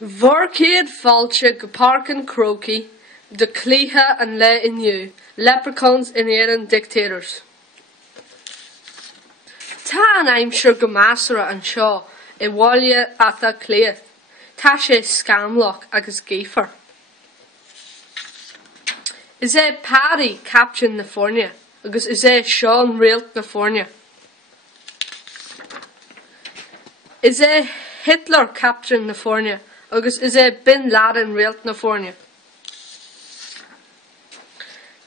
Vorcéad fáilte go páirceann crócaí, de chlutha an le inniu, Leprechauns in éireann Dictators. Tá an aimsir go measara an seo I bhaile atha cléad. Tá sé scamlach agus géifar. Is Paddy Captain na Fórne, agus is Sean Réalt na Fórne. Is Hitler Captain na Fórne, agus is Bin Laden Réalt na Fórne.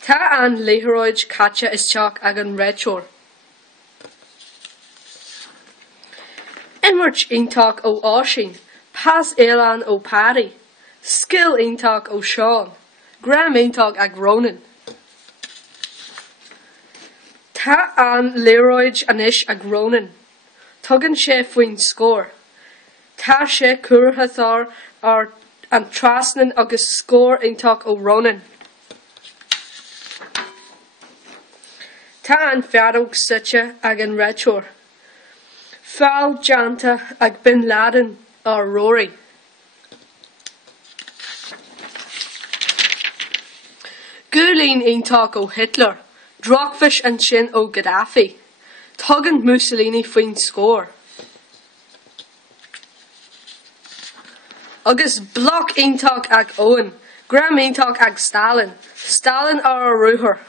Tá an léithreoid caite isteach ag an réiteoir. Inmairt ionták ó Áisín, pas éileán ó Paddy, skill ionták ó Sean, gram ionták ag Ronan. Tá an léithreoid anis ag Ronan, tugann sé faoin scór. Tá sé cuairthear ar an trasnan agus scór ionták ó Ronan. Tá an fearóg suite ag an réiteoir. Fáil deanta ag Bin Laden ar Rory. Gúlín ionták ó Hitler, drogfis an sin ó Gaddafi, tugann Mussolini faoin scór. Agus bloc ionták ag Owen, gram ionták ag Stalin, Stalin ar a rúthar.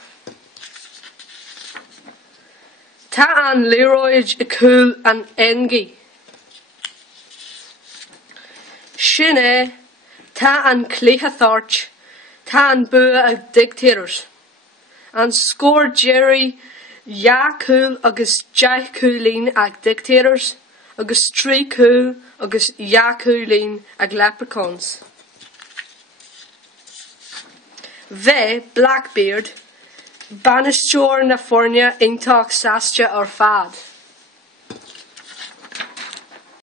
Tá an léithreoid I cúil an engi. Sin tá an chlutha tá an bua ag Dictators. An scór Jerry cúil agus 10 cúilín ag Dictators, agus 3 cúil agus 10 cúilín ag Leprechauns. Blackbeard, banisteoir na Fórne ionták saste ar fad.